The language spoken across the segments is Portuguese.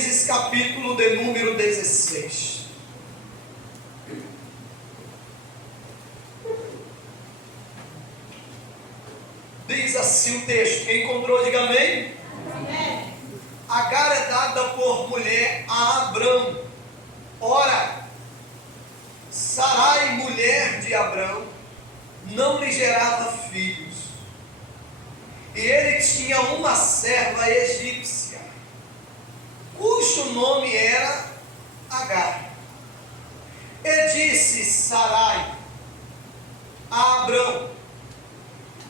Gênesis capítulo de número 16. Diz assim o texto, quem encontrou diga amém. Amém. Agar é dada por mulher a Abrão. Ora, Sarai, mulher de Abrão, não lhe gerava filhos. E ele tinha uma serva egípcia, cujo nome era Agar. E disse Sarai a Abrão: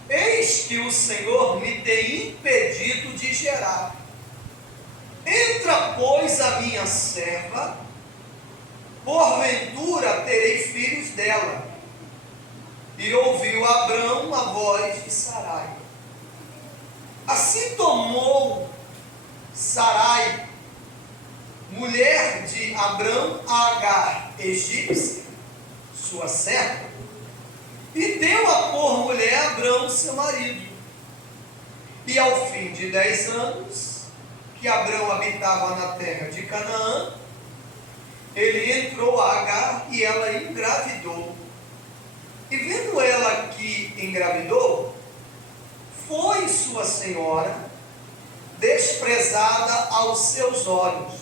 eis que o Senhor me tem impedido de gerar. Entra, pois, a minha serva, porventura terei filhos dela. E ouviu Abrão a voz de Sarai. Assim tomou Sarai, mulher de Abrão, a Agar, egípcia, sua serva, e deu-a por mulher a Abrão, seu marido. E ao fim de 10 anos, que Abrão habitava na terra de Canaã, ele entrou a Agar e ela engravidou. E vendo ela que engravidou, foi sua senhora desprezada aos seus olhos.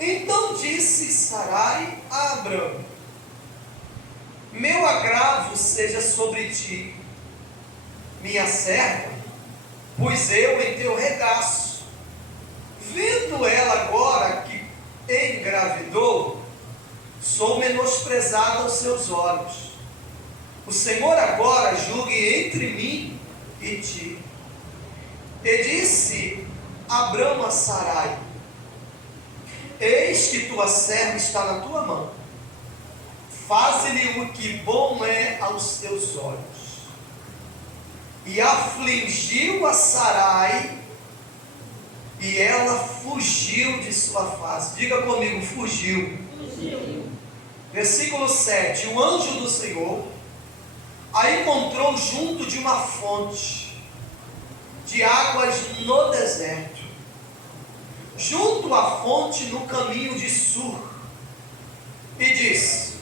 Então disse Sarai a Abrão: meu agravo seja sobre ti, minha serva, pois eu em teu regaço. Vendo ela agora que engravidou, sou menosprezada aos seus olhos. O Senhor agora julgue entre mim e ti. E disse Abrão a Sarai: eis que tua serva está na tua mão, faze-lhe o que bom é aos teus olhos. E afligiu a Sarai, e ela fugiu de sua face. Diga comigo, fugiu. Versículo 7. O anjo do Senhor a encontrou junto de uma fonte de águas no deserto, junto à fonte no caminho de Sur, e disse: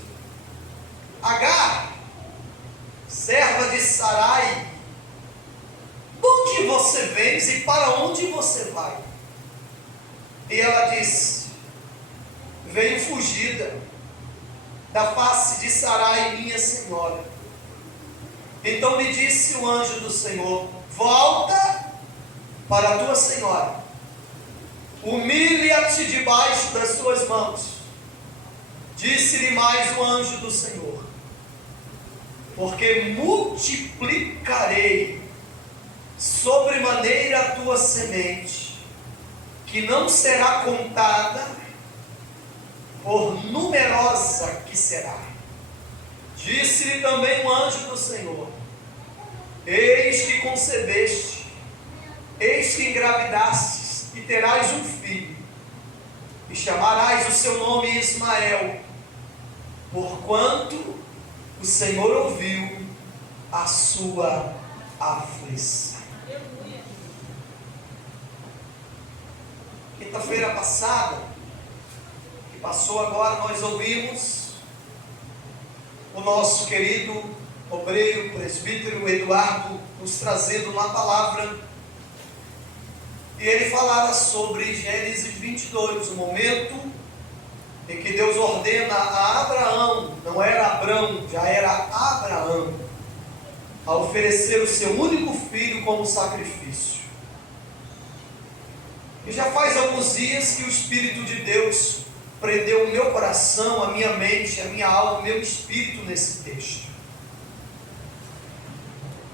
Agar, serva de Sarai, de onde você vens e para onde você vai? E ela disse: venho fugida da face de Sarai, minha senhora. Então lhe disse o anjo do Senhor: volta para a tua senhora, humilha-te debaixo das suas mãos. Disse-lhe mais o anjo do Senhor: porque multiplicarei sobremaneira a tua semente, que não será contada, por numerosa que será. Disse-lhe também o anjo do Senhor: eis que concebeste, eis que engravidastes, e terás um filho, e chamarás o seu nome Ismael, porquanto o Senhor ouviu a sua aflição. Quinta-feira passada, que passou agora, nós ouvimos o nosso querido obreiro, presbítero Eduardo, nos trazendo uma palavra, e ele falava sobre Gênesis 22, o momento em que Deus ordena a Abraão, não era Abrão, já era Abraão, a oferecer o seu único filho como sacrifício. E já faz alguns dias que o Espírito de Deus prendeu o meu coração, a minha mente, a minha alma, o meu espírito nesse texto.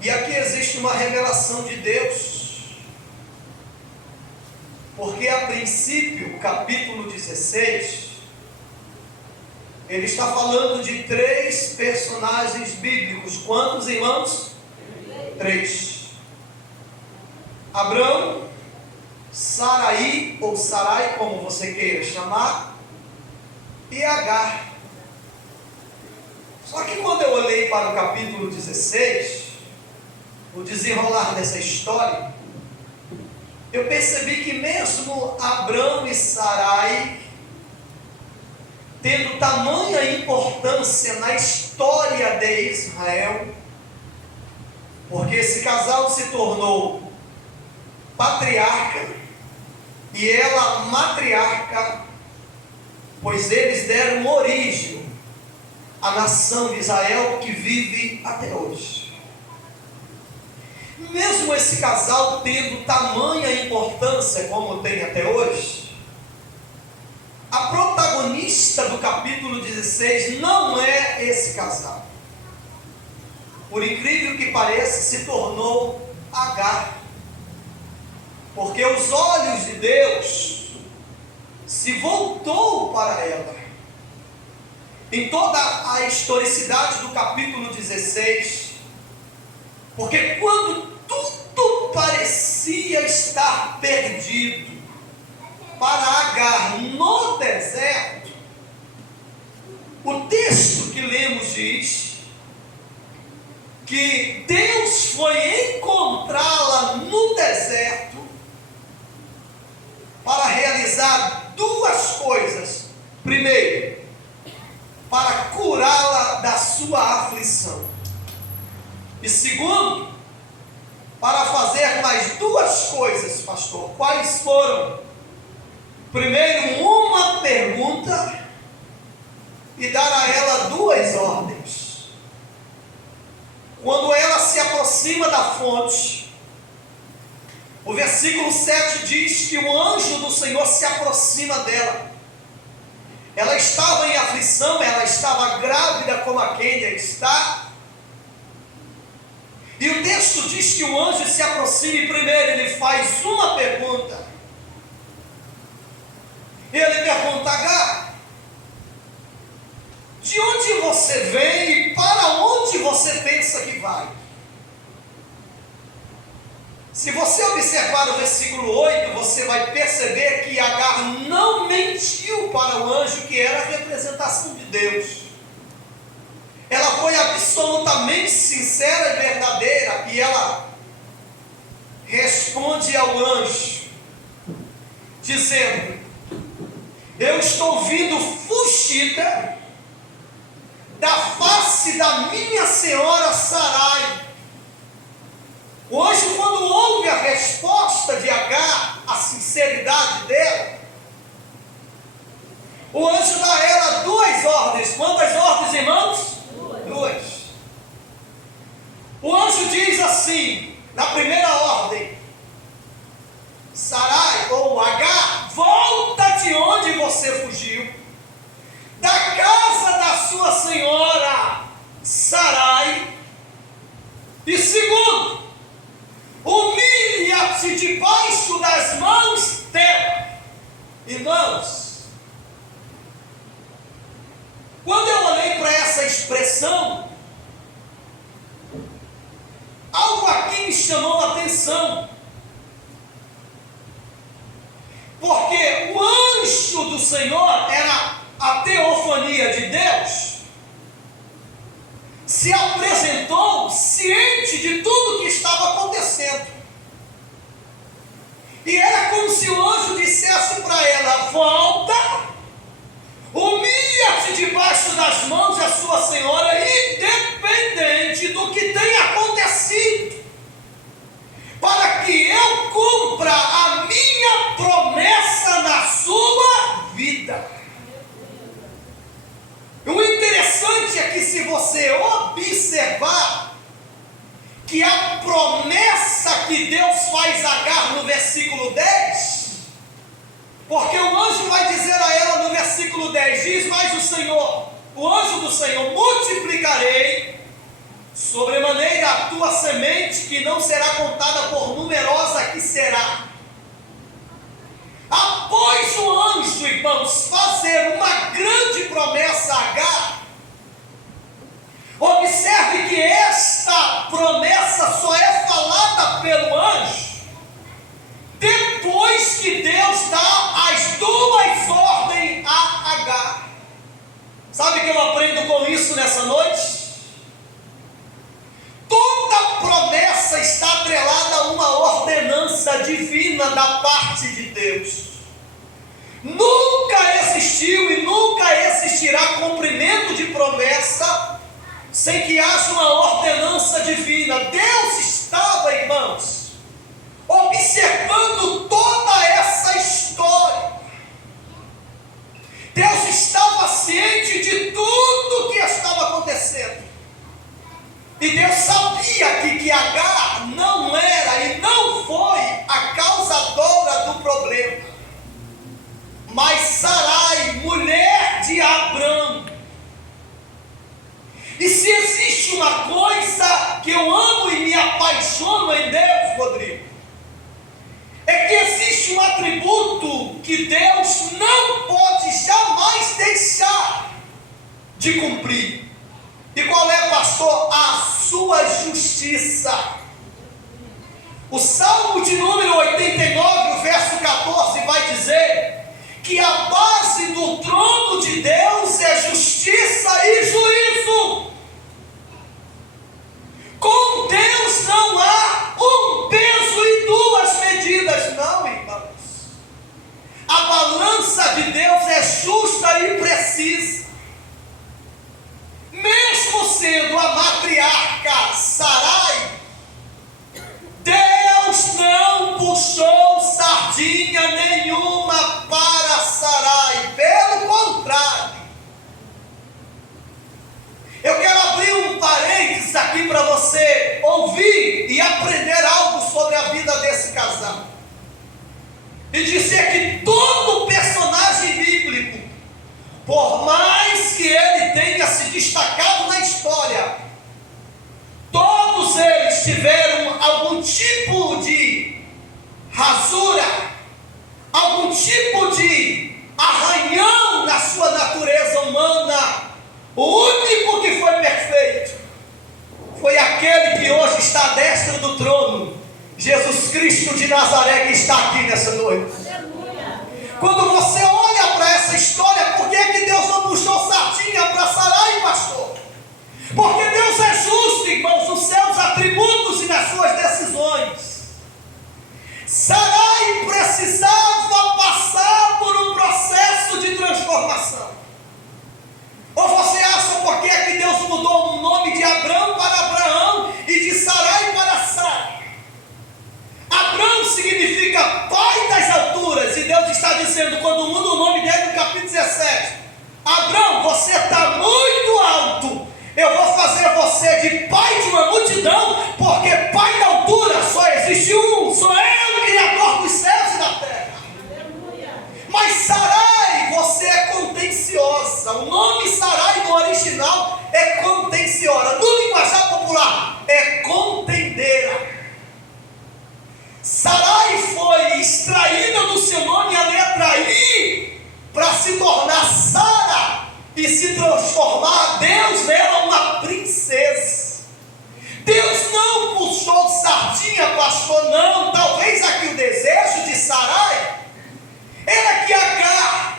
E aqui existe uma revelação de Deus, porque a princípio, capítulo 16, ele está falando de 3 personagens bíblicos. Quantos, irmãos? 3. Abrão, Sarai, ou Sarai, como você queira chamar, e Agar. Só que quando eu olhei para o capítulo 16, o desenrolar dessa história, eu percebi que mesmo Abrão de Sarai, tendo tamanha importância na história de Israel, porque esse casal se tornou patriarca e ela matriarca, pois eles deram origem à nação de Israel que vive até hoje. Mesmo esse casal tendo tamanha importância como tem até hoje, a protagonista do capítulo 16 não é esse casal. Por incrível que pareça, se tornou Agar, porque os olhos de Deus se voltou para ela. Em toda a historicidade do capítulo 16, porque quando tudo parecia estar perdido para Agar no deserto, o texto que lemos diz que Deus foi encontrá-la no deserto para realizar duas coisas. Primeiro, para curá-la da sua aflição. E segundo, para fazer mais duas coisas, pastor. Quais foram? Primeiro, uma pergunta e dar a ela duas ordens. Quando ela se aproxima da fonte, o versículo 7 diz que o anjo do Senhor se aproxima dela. Ela estava em aflição, ela estava grávida como a Quênia está. E o texto diz que o anjo se aproxima e primeiro ele faz uma pergunta. Ele pergunta: Agar, de onde você vem e para onde você pensa que vai? Se você observar o versículo 8, você vai perceber que Agar não mentiu para o anjo, que era a representação de Deus. Ela foi absolutamente sincera e verdadeira, e ela responde ao anjo, dizendo: eu estou vindo fugida da face da minha senhora Sarai. O anjo, quando ouve a resposta de Agar, a sinceridade dela, o anjo dá a ela duas ordens. Quantas ordens, irmãos? Duas. O anjo diz assim, na primeira ordem: Sarai ou Agar, volta de onde você fugiu, da casa da sua senhora Sarai. E segundo, humilha-te debaixo das mãos dela. Irmãos, quando eu olhei para essa expressão, algo aqui me chamou a atenção. Porque o anjo do Senhor era a teofania de Deus, se apresentou ciente de tudo que estava acontecendo. E era como se o anjo dissesse para ela: volta, humilha-te debaixo das mãos da sua senhora, independente do que tenha acontecido, para que eu cumpra a minha promessa na sua vida. O interessante é que, se você observar que a promessa que Deus faz a Agar no versículo 10, porque o anjo vai dizer a ela no versículo 10, diz mais o anjo do Senhor: multiplicarei sobremaneira a tua semente, que não será contada por numerosa que será. Após o anjo, irmãos, fazer uma grande promessa a Agar, observe que esta promessa só é falada pelo anjo depois que Deus dá as duas ordens a Agar. Sabe o que eu aprendo com isso nessa noite? Toda promessa está atrelada a uma ordenança divina da parte de Deus. existirá cumprimento de promessa sem que haja uma ordenança divina. Deus estava, irmãos, observando toda essa história. Deus estava ciente de tudo que estava acontecendo. E Deus sabia que Agar não era e não foi a causadora do problema, mas Sarai, mulher de Abrão. E se existe uma coisa que eu amo e me apaixono em Deus, Rodrigo, é que existe um atributo que Deus não pode jamais deixar de cumprir. E qual é, pastor? A sua justiça. O Salmo de número 89, o verso 14, vai dizer que a base do trono de Deus é justiça e juízo. Com Deus não há um peso e duas medidas, não, irmãos. A balança de Deus é justa e precisa. Mesmo sendo a matriarca Sarai, Deus não puxou sardinha nenhuma para Sarai, pelo contrário. Eu quero abrir um parênteses aqui para você ouvir e aprender algo sobre a vida desse casal. E dizer que todo personagem bíblico, por mais que ele tenha se destacado na história, todos eles tiveram algum tipo de rasura, algum tipo de arranhão na sua natureza humana. O único que foi perfeito foi aquele que hoje está à destra do trono, Jesus Cristo de Nazaré, que está aqui nessa noite. Quando você olha para essa história, por que Deus não puxou sardinha para Sarai, pastor? Porque Deus é justo, irmãos, nos seus atributos e nas suas decisões. Sarai precisava passar por um processo de transformação. Ou você acha por que Deus mudou o nome de Abrão para Abraão e de Sarai para Sara? Abrão significa pai das alturas, e Deus está dizendo, quando muda o nome dele no capítulo 17, Abrão, você está muito alto, eu vou fazer você de pai de uma multidão, porque pai da altura só existe um, sou eu, o Criador dos céus e da terra. Mas Sarai, você é contenciosa. O nome Sarai no original é contenciosa, no linguajar popular é contendeira. Sarai foi extraída do seu nome a letra I para se tornar Sara e se transformar Deus nela uma princesa. Deus não puxou sardinha, pastor, não. Talvez aqui o desejo de Sarai era que Agar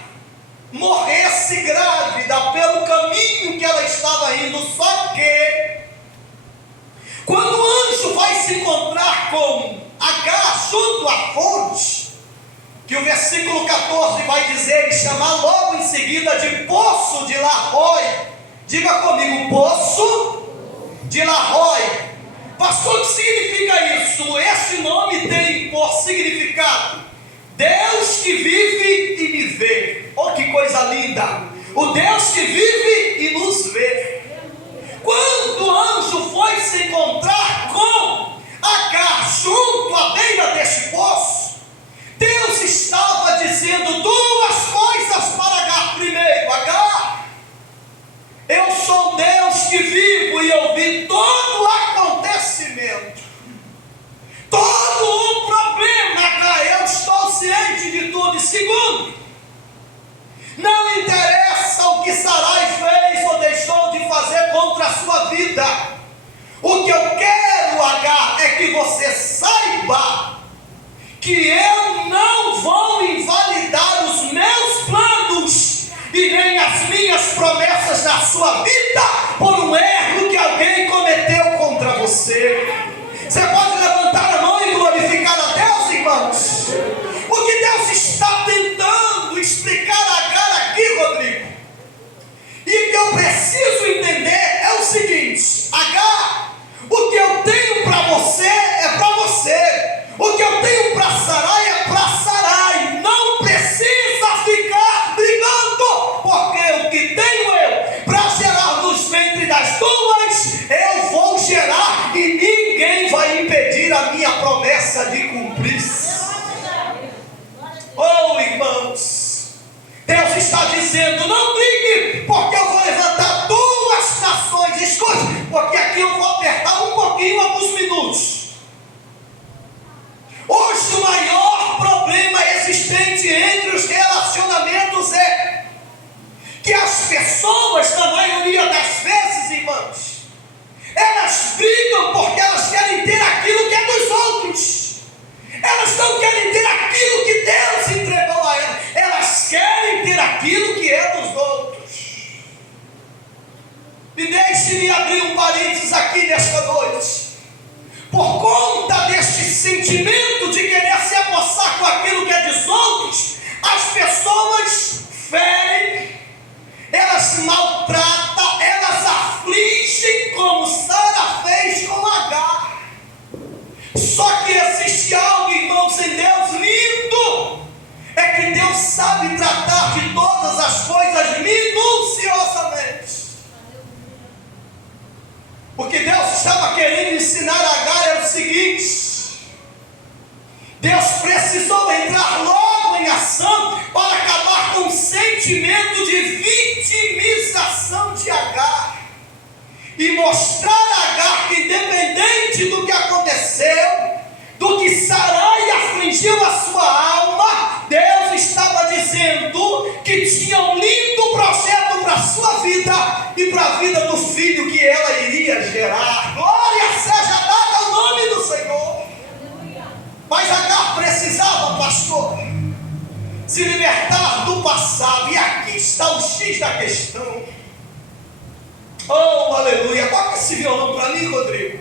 morresse grávida pelo caminho que ela estava indo. Só que quando o anjo vai se encontrar com Agar junto à fonte, que o versículo 14 vai dizer e chamar logo em seguida de poço de Laroi. Diga comigo, poço de Laroi. Pastor, o que significa isso? Esse nome tem por significado Deus que vive e me vê. Oh, que coisa linda! O Deus que vive e nos vê. Quando o anjo foi se encontrar com Agar junto à beira deste poço, Deus estava dizendo duas coisas para Agar. Primeiro, Agar, eu sou Deus que vivo e eu vi todo o acontecimento, todo o problema, Agar, eu estou ciente de tudo. E segundo, não interessa o que Sarai fez ou deixou de fazer contra a sua vida. O que eu quero, Agar, é que você saiba que eu não vou invalidar os meus planos e nem as minhas promessas na sua vida por um erro que alguém cometeu contra você. Você pode levantar a mão e glorificar a Deus, irmãos? O que Deus está tentando explicar a Agar aqui, Rodrigo, irmãos. Deus está dizendo: não brigue, porque eu vou levantar duas nações. Escute, porque aqui eu vou apertar um pouquinho, alguns minutos. Hoje o maior problema existente entre os relacionamentos é que as pessoas, na maioria das vezes, irmãos, elas brigam porque elas querem ter aquilo que é dos outros. Elas não querem ter aquilo que Deus entregou a elas. Elas querem ter aquilo que é dos outros. E deixe-me abrir um parênteses aqui nesta noite. Por conta deste sentimento de querer se apossar com aquilo que é dos outros, as pessoas ferem, elas maltratam, elas afligem, como Sara fez com Agar. Só que existe algo, irmãos, em Deus lindo, é que Deus sabe tratar de todas as coisas minuciosamente. O que Deus estava querendo ensinar a Agar era o seguinte: Deus precisou entrar logo em ação para acabar com o sentimento de vitimização de Agar e mostrar a Agar que, independente do que aconteceu, do que Sarai afligiu a sua alma, Deus estava dizendo que tinha um lindo projeto para a sua vida e para a vida do filho que ela iria gerar. Glória seja dada ao nome do Senhor. Mas Agar precisava, pastor, se libertar do passado. E aqui está o X da questão. Oh, aleluia. Toca esse violão para mim, Rodrigo.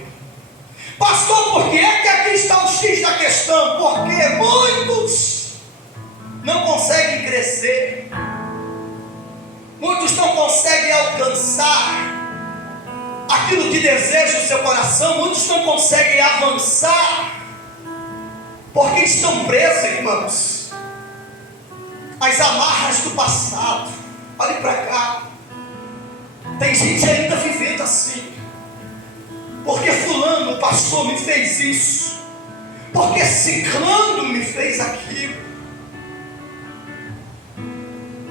Pastor, por que é que aqui está o X da questão? Porque muitos não conseguem crescer. Muitos não conseguem alcançar aquilo que deseja o seu coração. Muitos não conseguem avançar porque estão presos, irmãos, às amarras do passado. Olhe para cá. Tem gente ainda vivendo assim. Porque fulano, o pastor, me fez isso. Porque ciclano me fez aquilo.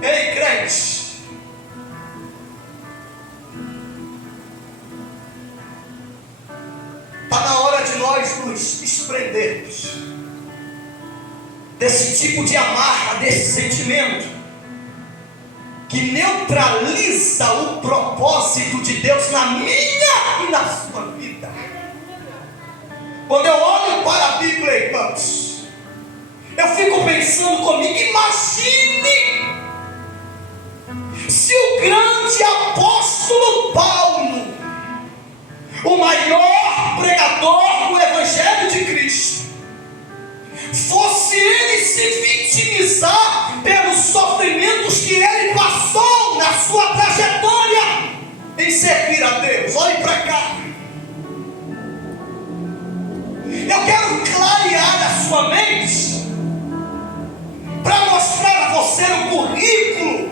Ei, crente, está na hora de nós nos desprendermos desse tipo de amarra, desse sentimento que neutraliza o propósito de Deus na minha e na sua vida. Quando eu olho para a Bíblia, irmãos, eu fico pensando comigo: imagine se o grande apóstolo Paulo, o maior pregador do Evangelho de Cristo, fosse ele se vitimizar pelos sofrimentos que ele passou na sua trajetória em servir a Deus. Olhe para cá. Eu quero clarear a sua mente para mostrar a você o currículo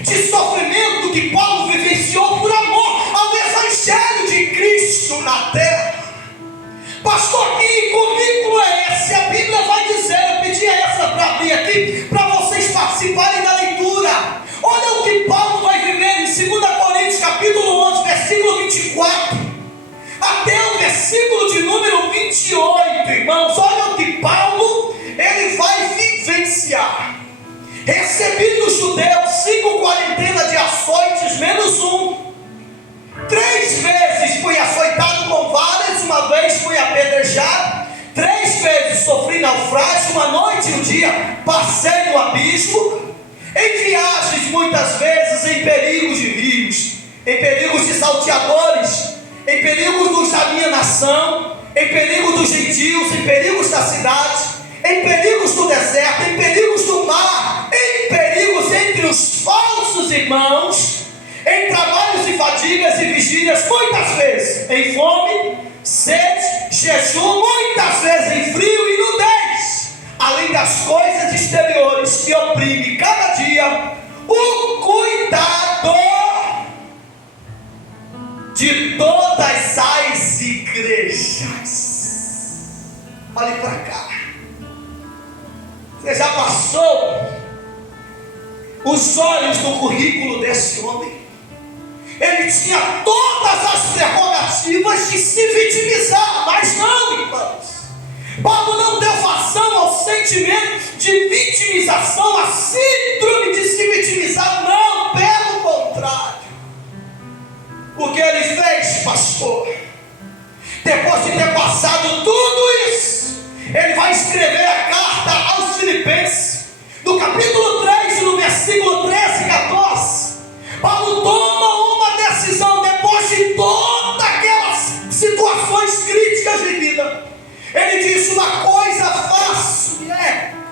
de sofrimento que Paulo vivenciou por amor ao Evangelho de Cristo na terra. Pastor, que currículo é esse? A Bíblia vai dizer, eu pedi essa para abrir aqui, para vocês participarem da leitura. Olha o que Paulo vai viver em 2 Coríntios capítulo 11, versículo 24, até o versículo de número 28, irmãos. Olha o que Paulo, ele vai vivenciar. Recebi dos judeus 5 quarentenas de açoites, menos um. 3 vezes fui açoitado com varas, uma vez fui apedrejado, 3 vezes sofri naufrágio, uma noite e um dia passei no abismo, em viagens muitas vezes, em perigos de rios, em perigos de salteadores, em perigos da minha nação, em perigos dos gentios, em perigos da cidade, em perigos do deserto, em perigos do mar, em perigos entre os falsos irmãos, em trabalhos e fadigas e vigílias, muitas vezes em fome, sede, jejum, muitas vezes em frio e nudez, além das coisas exteriores que oprime cada dia o cuidador de todas as igrejas. Olhe para cá. Você já passou os olhos do currículo desse homem. Ele tinha todas as prerrogativas de se vitimizar, mas não, irmãos. Paulo não deu vazão ao sentimento de vitimização, a síndrome de se vitimizar, não, pelo contrário. O que ele fez, pastor? Depois de ter passado tudo isso, ele vai escrever a carta aos Filipenses, no capítulo 3, no versículo 13 e 14. Paulo toma uma decisão depois de todas aquelas situações críticas de vida. Ele diz: uma coisa faço,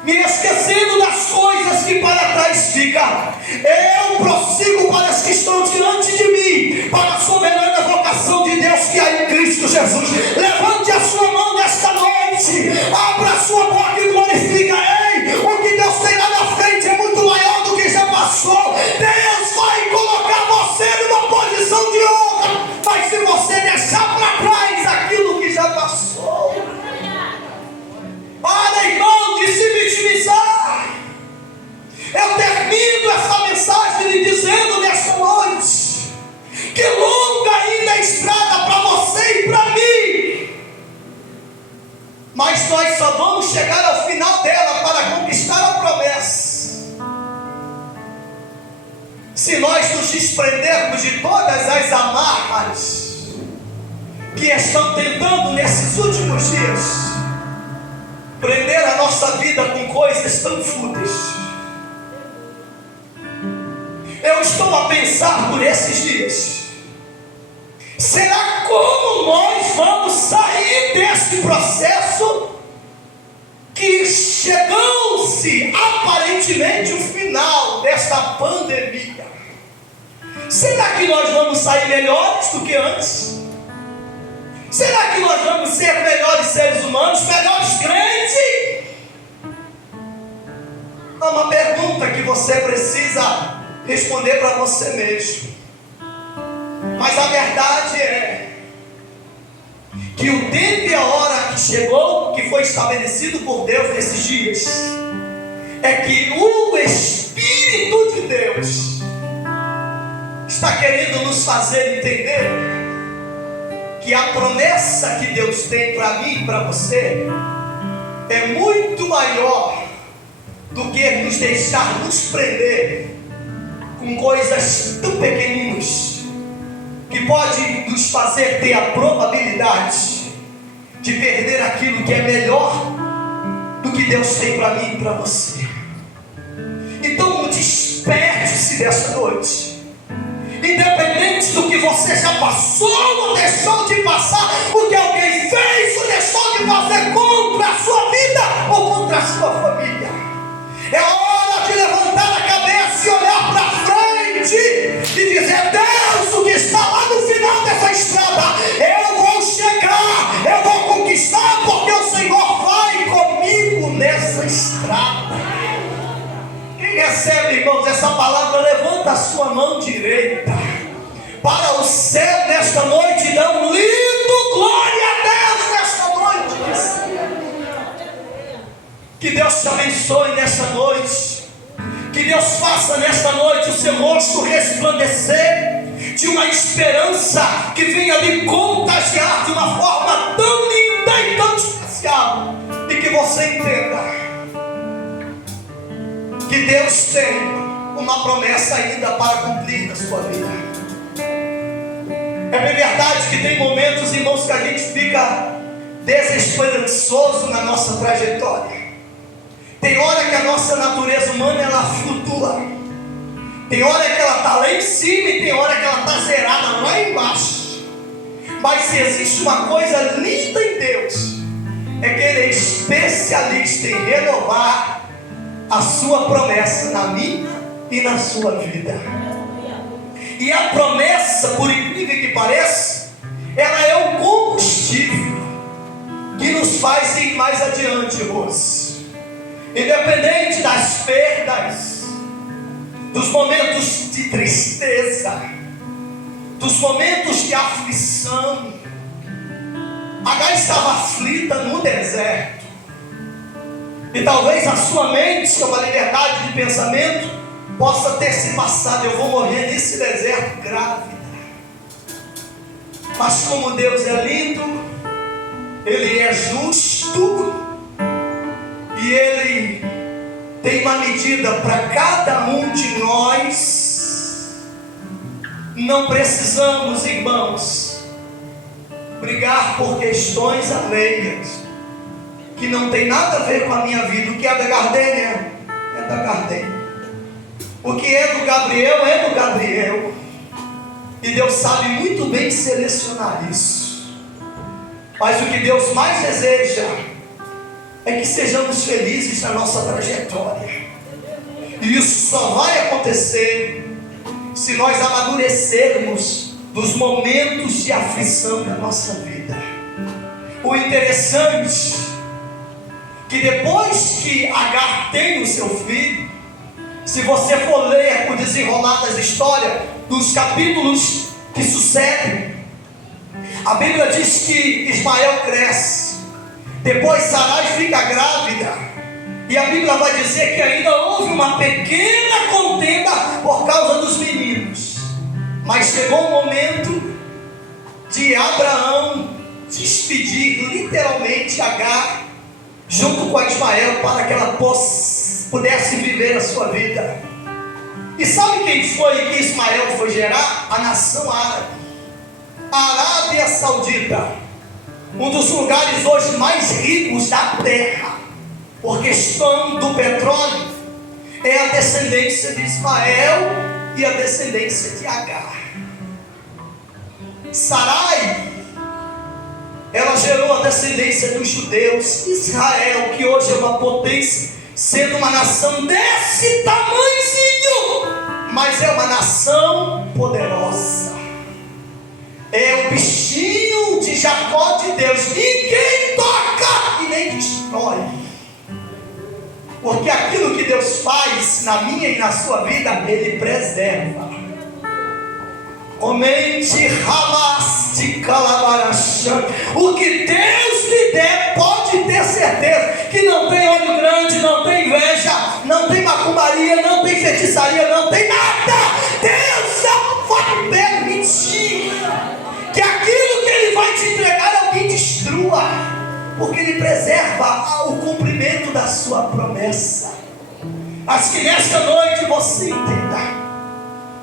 me esquecendo das coisas que para trás ficam, eu prossigo para as que estão diante de mim, para a soberana vocação de Deus que há em Cristo Jesus. Levante a sua mão nesta noite, abra a sua boca e glorifica. Ei, o que Deus tem lá na frente é muito maior do que já passou. Deus vai colocar você numa posição de honra, mas se você deixar para trás aquilo que já passou, para, irmão, de se vitimizar. Eu termino essa mensagem lhe dizendo nesta noite que longa ainda é a estrada para você e para mim, mas nós só vamos chegar ao final dela para conquistar a promessa se nós nos desprendermos de todas as amarras que estão tentando nesses últimos dias prender a nossa vida com coisas tão fúteis. Eu estou a pensar por esses dias, será como nós vamos sair desse processo que chegou-se aparentemente o final desta pandemia? Será que nós vamos sair melhores do que antes? Será que nós vamos ser melhores seres humanos, melhores crentes? É uma pergunta que você precisa responder para você mesmo. Mas a verdade é que o tempo e a hora que chegou, que foi estabelecido por Deus nesses dias, é que o Espírito de Deus está querendo nos fazer entender que a promessa que Deus tem para mim e para você é muito maior do que nos deixar nos prender com coisas tão pequeninas que pode nos fazer ter a probabilidade de perder aquilo que é melhor do que Deus tem para mim e para você. Então desperte-se dessa noite. Independente do que você já passou ou deixou de passar, o que alguém fez ou deixou de fazer contra a sua vida ou contra a sua família, é hora de levantar a cabeça e olhar para frente e dizer: Deus, o que está lá no final dessa estrada, eu vou chegar, eu vou conquistar, porque o Senhor vai comigo nessa estrada. Quem recebe, irmãos, essa palavra, levanta a sua mão direita para o céu nesta noite e dá um lindo glória a Deus nesta noite. Que Deus te abençoe nesta noite. Que Deus faça nesta noite o seu rosto resplandecer de uma esperança que venha lhe contagiar de uma forma tão linda e tão especial, e que você entenda que Deus tem uma promessa ainda para cumprir na sua vida. É bem verdade que tem momentos, irmãos, que a gente fica desesperançoso na nossa trajetória. Tem hora que a nossa natureza humana ela flutua. Tem hora que ela está lá em cima e tem hora que ela está zerada lá embaixo. Mas se existe uma coisa linda em Deus, é que Ele é especialista em renovar a sua promessa na minha e na sua vida. E a promessa, por incrível que pareça, ela é o combustível que nos faz ir mais adiante, irmãos. Independente das perdas, dos momentos de tristeza, dos momentos de aflição. Agar estava aflita no deserto. E talvez a sua mente, uma liberdade de pensamento, possa ter se passado: eu vou morrer nesse deserto grávida. Mas como Deus é lindo, Ele é justo, e Ele tem uma medida para cada um de nós. Não precisamos, irmãos, brigar por questões alheias, que não tem nada a ver com a minha vida. O que é da Gardênia, é da Gardênia. O que é do Gabriel, é do Gabriel. E Deus sabe muito bem selecionar isso. Mas o que Deus mais deseja é que sejamos felizes na nossa trajetória. E isso só vai acontecer se nós amadurecermos dos momentos de aflição da nossa vida. O interessante é que depois que Agar tem o seu filho, se você for ler o desenrolar das histórias, dos capítulos que sucedem, a Bíblia diz que Ismael cresce, depois Sarai fica grávida, e a Bíblia vai dizer que ainda houve uma pequena contenda por causa dos meninos, mas chegou o momento de Abraão despedir literalmente Agar junto com Ismael, para que ela pudesse viver a sua vida. E sabe quem foi que Ismael foi gerar? A nação árabe, a Arábia Saudita, um dos lugares hoje mais ricos da terra, por questão do petróleo. É a descendência de Ismael e a descendência de Agar. Sarai, ela gerou a descendência dos judeus. Israel, que hoje é uma potência, sendo uma nação desse tamanhozinho, mas é uma nação poderosa. É o bichinho de Jacó de Deus. Ninguém toca e nem destrói, porque aquilo que Deus faz na minha e na sua vida, Ele preserva. Comente Hamas de Calabarachã. O que Deus lhe der, pode ter certeza que não tem olho grande, não tem inveja, não tem macumbaria, não tem feitiçaria, não tem nada. Deus não vai permitir que aquilo que Ele vai te entregar alguém destrua, porque Ele preserva o cumprimento da sua promessa. Mas que nesta noite você entenda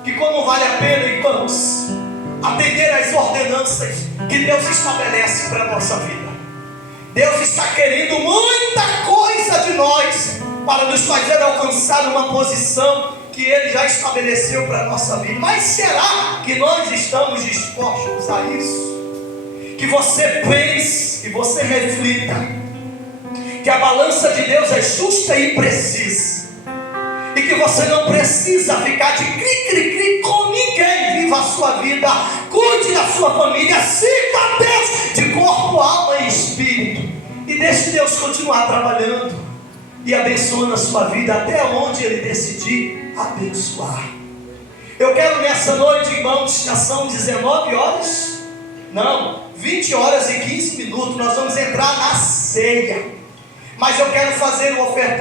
que como vale a pena, irmãos, atender às ordenanças que Deus estabelece para a nossa vida. Deus está querendo muita coisa de nós para nos fazer alcançar uma posição que Ele já estabeleceu para a nossa vida. Mas será que nós estamos dispostos a isso? Que você pense, que você reflita, que a balança de Deus é justa e precisa, e que você não precisa ficar de cri-cri-cri com ninguém. Viva a sua vida, cuide da sua família, sirva a Deus de corpo, alma e espírito, e deixe Deus continuar trabalhando e abençoando a sua vida até onde Ele decidir abençoar. Eu quero nessa noite, irmãos, já são 19 horas, não, 20 horas e 15 minutos, nós vamos entrar na ceia, mas eu quero fazer uma oferta.